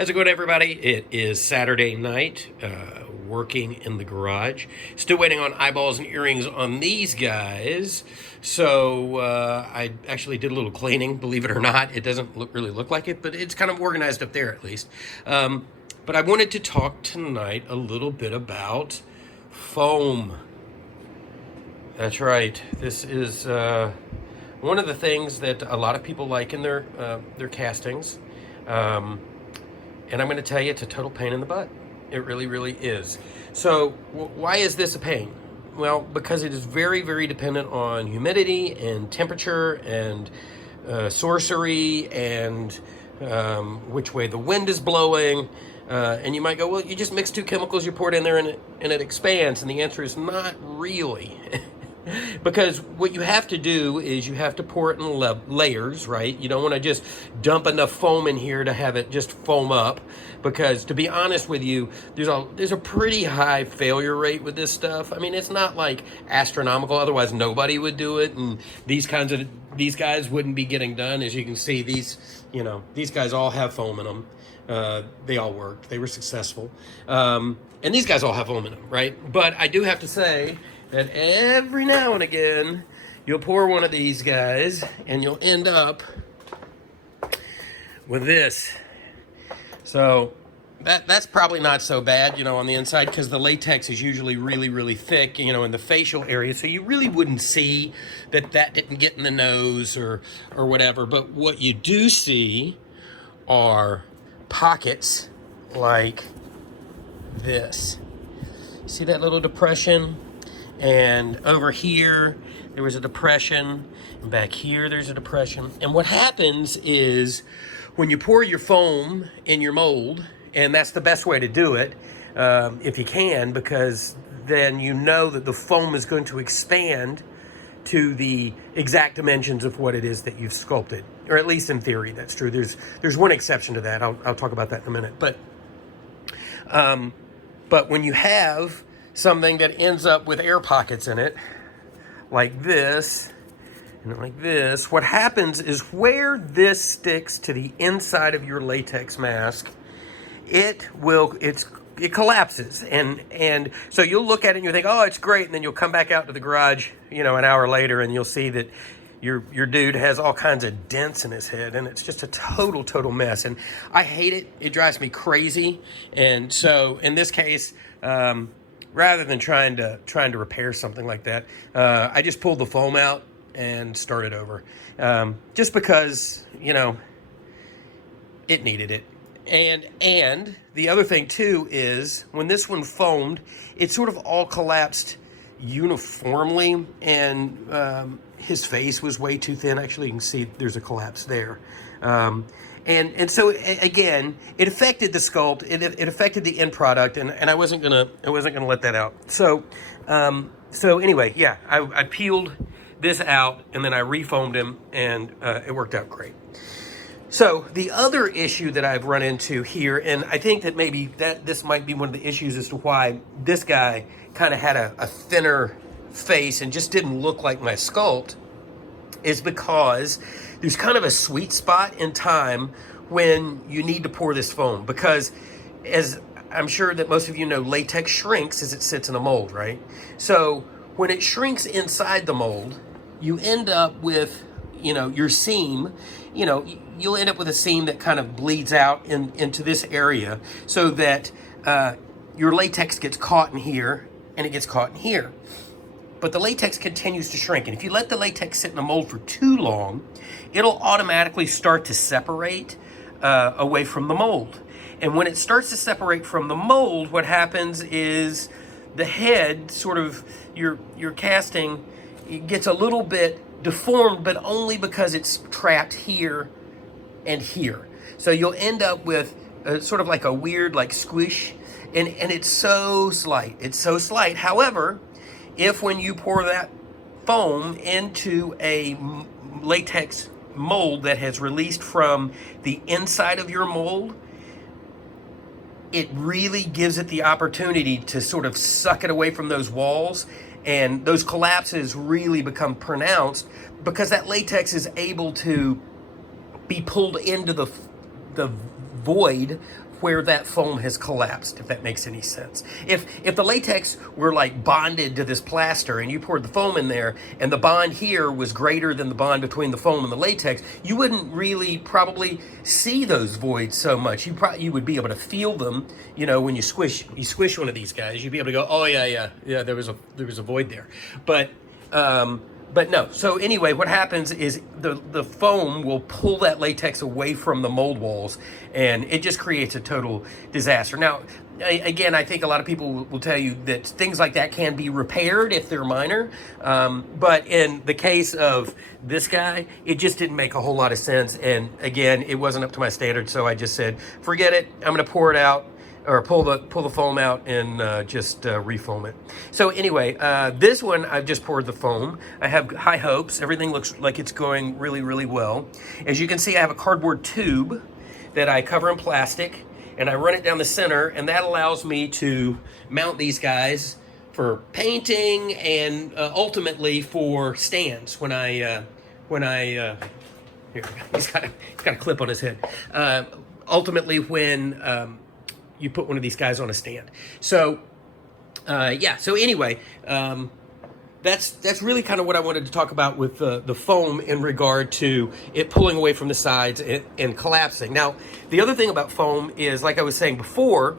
How's it going, everybody? It is Saturday night, working in the garage. Still waiting on eyeballs and earrings on these guys. So I actually did a little cleaning, believe it or not. It doesn't really look like it, but it's kind of organized up there at least. But I wanted to talk tonight a little bit about foam. That's right. This is one of the things that a lot of people like in their castings. And I'm going to tell you, it's a total pain in the butt. It really, really is. So why is this a pain? Well, because it is very, very dependent on humidity and temperature and sorcery and which way the wind is blowing. And you might go, well, you just mix two chemicals, you pour it in there, and it expands. And the answer is not really. Because what you have to do is you have to pour it in layers, right? You don't want to just dump enough foam in here to have it just foam up, because to be honest with you, there's a pretty high failure rate with this stuff. I mean, it's not like astronomical, otherwise nobody would do it, and these guys wouldn't be getting done. As you can see, these guys all have foam in them. They all worked. They were successful. And these guys all have foam in them, right? But I do have to say that every now and again, you'll pour one of these guys and you'll end up with this. So that's probably not so bad, on the inside, because the latex is usually really, really thick, in the facial area. So you really wouldn't see that didn't get in the nose or whatever. But what you do see are pockets like this. See that little depression? And over here, there was a depression. And back here, there's a depression. And what happens is when you pour your foam in your mold, and that's the best way to do it, if you can, because then you know that the foam is going to expand to the exact dimensions of what it is that you've sculpted. Or at least in theory, that's true. There's one exception to that. I'll talk about that in a minute. But when you have something that ends up with air pockets in it, like this, and like this, what happens is where this sticks to the inside of your latex mask, it collapses. And so you'll look at it and you think, oh, it's great. And then you'll come back out to the garage, an hour later, and you'll see that your dude has all kinds of dents in his head, and it's just a total mess. And I hate it. It drives me crazy. And so in this case, rather than trying to repair something like that, I just pulled the foam out and started over, just because it needed it. And the other thing too is when this one foamed, it sort of all collapsed uniformly, and his face was way too thin. Actually, you can see there's a collapse there. And so again, it affected the sculpt. It affected the end product, and I wasn't gonna let that out. So anyway, yeah, I peeled this out and then I refoamed him, and it worked out great. So the other issue that I've run into here, and I think that maybe this might be one of the issues as to why this guy kind of had a thinner face and just didn't look like my sculpt, is because there's kind of a sweet spot in time when you need to pour this foam, because as I'm sure that most of you know, latex shrinks as it sits in a mold, right? So when it shrinks inside the mold, you end up with, your seam, you'll end up with a seam that kind of bleeds out into this area, so that your latex gets caught in here and it gets caught in here. But the latex continues to shrink. And if you let the latex sit in a mold for too long, it'll automatically start to separate away from the mold. And when it starts to separate from the mold, what happens is the head, sort of your casting, it gets a little bit deformed, but only because it's trapped here and here. So you'll end up with sort of like a weird squish, and it's so slight. It's so slight. However, if when you pour that foam into a latex mold that has released from the inside of your mold, it really gives it the opportunity to sort of suck it away from those walls, and those collapses really become pronounced because that latex is able to be pulled into the void where that foam has collapsed, if that makes any sense. If the latex were like bonded to this plaster and you poured the foam in there and the bond here was greater than the bond between the foam and the latex, you wouldn't really probably see those voids so much. You would be able to feel them, you know, when you squish one of these guys, you'd be able to go, oh yeah, there was a void there. But no. So anyway, what happens is the foam will pull that latex away from the mold walls, and it just creates a total disaster. Now, again, I think a lot of people will tell you that things like that can be repaired if they're minor. But in the case of this guy, it just didn't make a whole lot of sense. And again, it wasn't up to my standards, so I just said, forget it. I'm going to pour it out, or pull the foam out and just refoam it. So anyway, this one I've just poured the foam. I have high hopes. Everything looks like it's going really, really well. As you can see, I have a cardboard tube that I cover in plastic, and I run it down the center, and that allows me to mount these guys for painting and ultimately for stands when I here, he's got a clip on his head. Ultimately when you put one of these guys on a stand. So, yeah. So anyway, that's really kind of what I wanted to talk about with the foam in regard to it pulling away from the sides and collapsing. Now, the other thing about foam is, like I was saying before,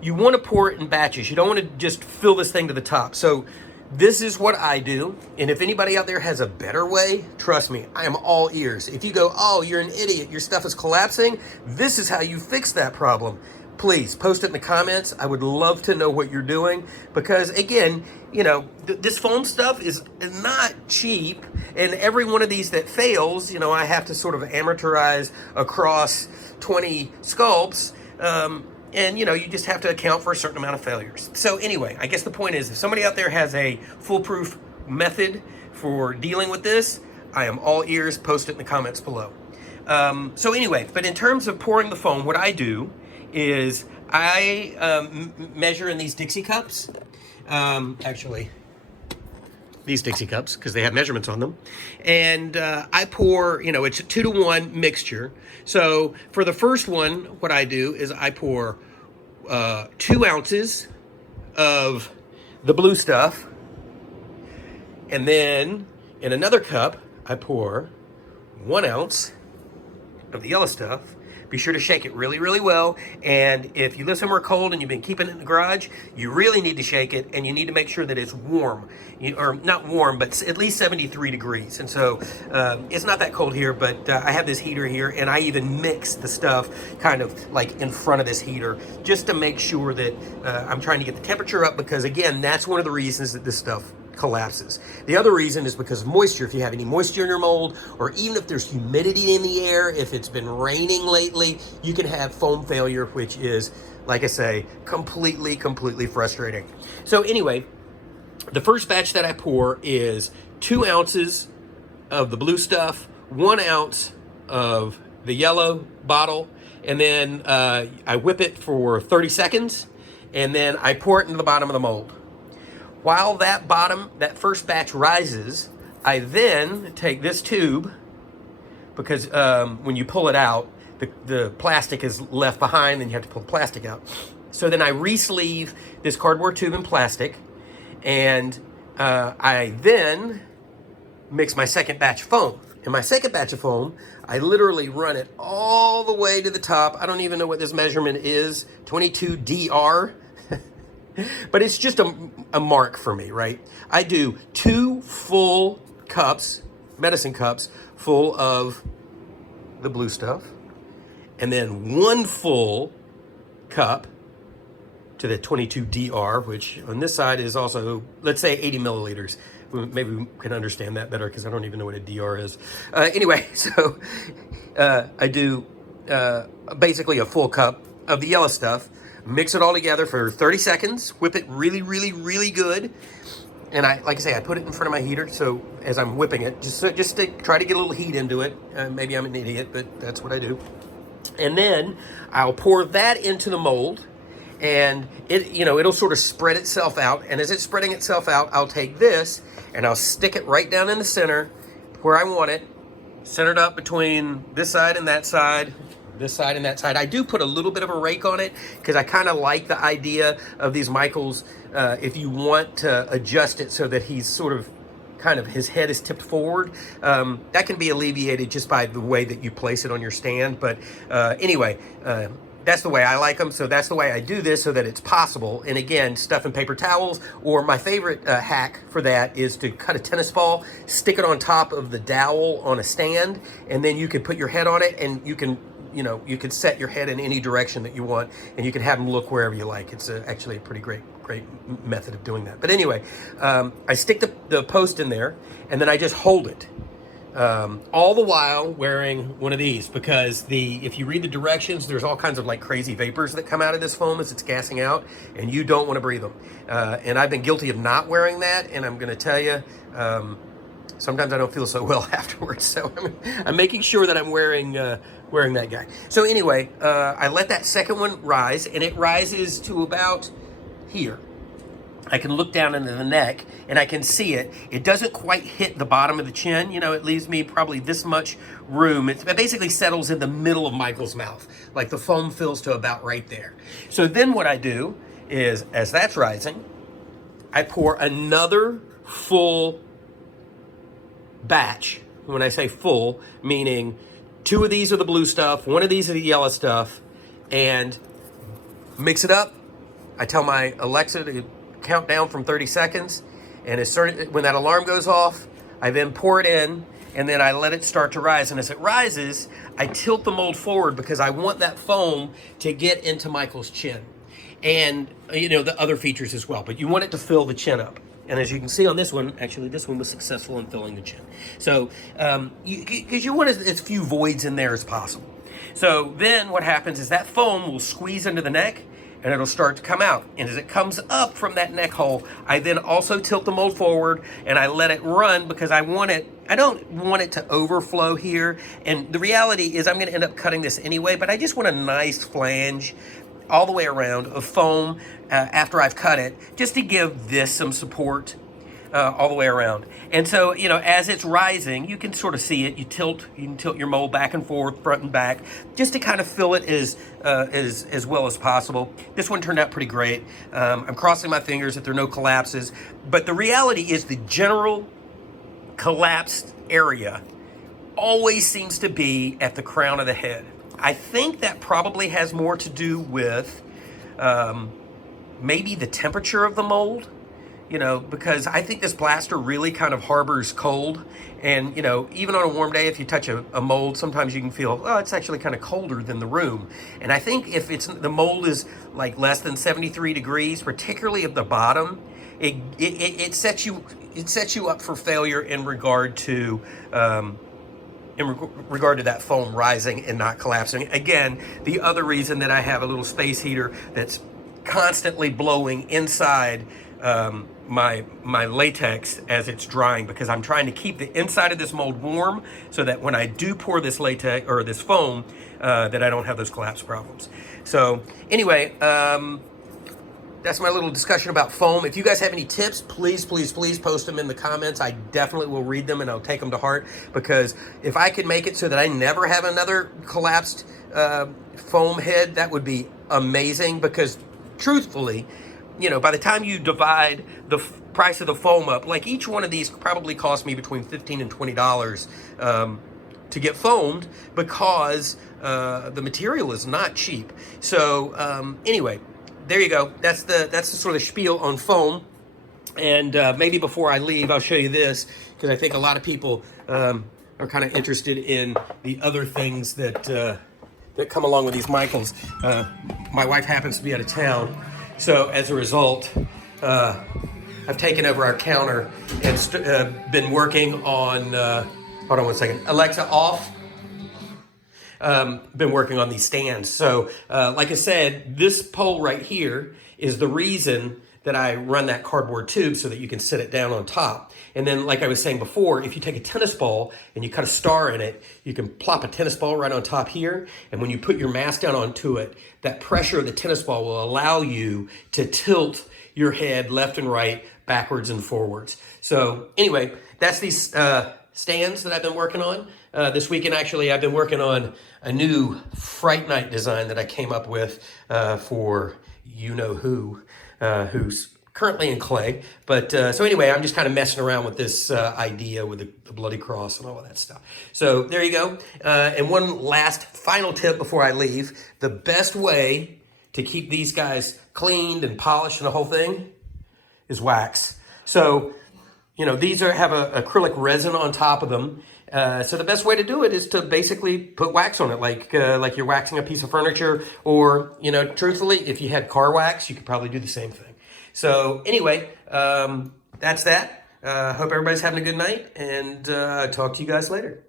you want to pour it in batches. You don't want to just fill this thing to the top. So this is what I do. And if anybody out there has a better way, trust me, I am all ears. If you go, oh, you're an idiot, your stuff is collapsing, this is how you fix that problem. Please post it in the comments. I would love to know what you're doing, because again, you know, this foam stuff is not cheap, and every one of these that fails, you know, I have to sort of amortize across 20 sculpts, and you know, you just have to account for a certain amount of failures. So anyway, I guess the point is, if somebody out there has a foolproof method for dealing with this, I am all ears. Post it in the comments below. So anyway, but in terms of pouring the foam, what I do is I measure in these Dixie cups. Actually, these Dixie cups, because they have measurements on them. And I pour, you know, it's a 2-to-1 mixture. So for the first one, what I do is I pour 2 ounces of the blue stuff. And then in another cup, I pour 1 ounce of the yellow stuff. Be sure to shake it really, really well. And if you live somewhere cold and you've been keeping it in the garage, you really need to shake it, and you need to make sure that it's warm. Or not warm, but at least 73 degrees. And so it's not that cold here, but I have this heater here, and I even mix the stuff kind of like in front of this heater just to make sure that I'm trying to get the temperature up, because again, that's one of the reasons that this stuff collapses. The other reason is because of moisture. If you have any moisture in your mold, or even if there's humidity in the air, if it's been raining lately, you can have foam failure, which is, like I say, completely frustrating. So anyway, the first batch that I pour is 2 ounces of the blue stuff, 1 ounce of the yellow bottle, and then I whip it for 30 seconds, and then I pour it into the bottom of the mold. While that first batch rises, I then take this tube, because when you pull it out, the plastic is left behind, and you have to pull the plastic out. So then I re-sleeve this cardboard tube in plastic, and I then mix my second batch of foam. In my second batch of foam, I literally run it all the way to the top. I don't even know what this measurement is, 22 DR. But it's just a mark for me, right? I do 2 full cups, medicine cups, full of the blue stuff, and then 1 full cup to the 22 DR, which on this side is also, let's say, 80 milliliters. Maybe we can understand that better, because I don't even know what a DR is. Anyway, so I do basically a full cup of the yellow stuff. Mix it all together for 30 seconds, whip it really, really, really good. And like I say, I put it in front of my heater, so as I'm whipping it, just to try to get a little heat into it. Maybe I'm an idiot, but that's what I do. And then I'll pour that into the mold, and it'll sort of spread itself out. And as it's spreading itself out, I'll take this and I'll stick it right down in the center where I want it, centered up between this side and that side. this side and that side. I do put a little bit of a rake on it because I kind of like the idea of these Michaels. If you want to adjust it so that he's sort of kind of his head is tipped forward, that can be alleviated just by the way that you place it on your stand. But anyway, that's the way I like them, so that's the way I do this so that it's possible. And again, stuffing paper towels, or my favorite hack for that is to cut a tennis ball, stick it on top of the dowel on a stand, and then you can put your head on it, and you can set your head in any direction that you want, and you can have them look wherever you like. It's actually a pretty great method of doing that. But anyway, I stick the post in there, and then I just hold it. All the while wearing one of these, because if you read the directions, there's all kinds of like crazy vapors that come out of this foam as it's gassing out, and you don't want to breathe them. And I've been guilty of not wearing that, and I'm going to tell you, sometimes I don't feel so well afterwards. So I'm making sure that I'm wearing that guy. So anyway, I let that second one rise, and it rises to about here. I can look down into the neck and I can see it. It doesn't quite hit the bottom of the chin. It leaves me probably this much room. It basically settles in the middle of Michael's mouth. Like the foam fills to about right there. So then what I do is, as that's rising, I pour another full batch. When I say full, meaning 2 of these are the blue stuff, 1 of these are the yellow stuff, and mix it up. I tell my Alexa to count down from 30 seconds, and when that alarm goes off, I then pour it in, and then I let it start to rise. And as it rises, I tilt the mold forward because I want that foam to get into Michael's chin, and the other features as well. But you want it to fill the chin up. And as you can see on this one, actually this one was successful in filling the chin. So because you want as few voids in there as possible. So then what happens is that foam will squeeze into the neck, and it'll start to come out. And as it comes up from that neck hole, I then also tilt the mold forward, and I let it run because I don't want it to overflow here. And the reality is I'm gonna end up cutting this anyway, but I just want a nice flange all the way around of foam after I've cut it, just to give this some support all the way around. And so, as it's rising, you can sort of see it. You can tilt your mold back and forth, front and back, just to kind of fill it as well as possible. This one turned out pretty great. I'm crossing my fingers that there are no collapses, but the reality is the general collapsed area always seems to be at the crown of the head. I think that probably has more to do with maybe the temperature of the mold. Because I think this plaster really kind of harbors cold. And, even on a warm day, if you touch a mold, sometimes you can feel, it's actually kind of colder than the room. And I think if the mold is like less than 73 degrees, particularly at the bottom, it sets you up for failure in regard to that foam rising and not collapsing. Again, the other reason that I have a little space heater that's constantly blowing inside my latex as it's drying, because I'm trying to keep the inside of this mold warm so that when I do pour this latex or this foam, that I don't have those collapse problems. So anyway, that's my little discussion about foam. If you guys have any tips, please post them in the comments. I definitely will read them and I'll take them to heart, because if I could make it so that I never have another collapsed foam head, that would be amazing. Because truthfully, by the time you divide the price of the foam up, like each one of these probably cost me between $15 and $20 to get foamed, because the material is not cheap. So anyway, there you go. That's the sort of spiel on foam. And maybe before I leave, I'll show you this, because I think a lot of people are kind of interested in the other things that come along with these Michaels. My wife happens to be out of town. So as a result, I've taken over our counter and been working on, hold on one second, Alexa off. Been working on these stands. So like I said, this pole right here is the reason that I run that cardboard tube, so that you can sit it down on top. And then, like I was saying before, if you take a tennis ball and you cut a star in it, you can plop a tennis ball right on top here. And when you put your mask down onto it, that pressure of the tennis ball will allow you to tilt your head left and right, backwards and forwards. So anyway, that's these stands that I've been working on. this weekend. Actually, I've been working on a new Fright Night design that I came up with for you-know-who, who's currently in clay. But so anyway, I'm just kind of messing around with this idea with the bloody cross and all of that stuff. So there you go. And one last final tip before I leave. The best way to keep these guys cleaned and polished and the whole thing is wax. So, you know, these have a acrylic resin on top of them. So the best way to do it is to basically put wax on it, like you're waxing a piece of furniture, or, you know, truthfully, if you had car wax, you could probably do the same thing. So anyway, that's that. Hope everybody's having a good night, and talk to you guys later.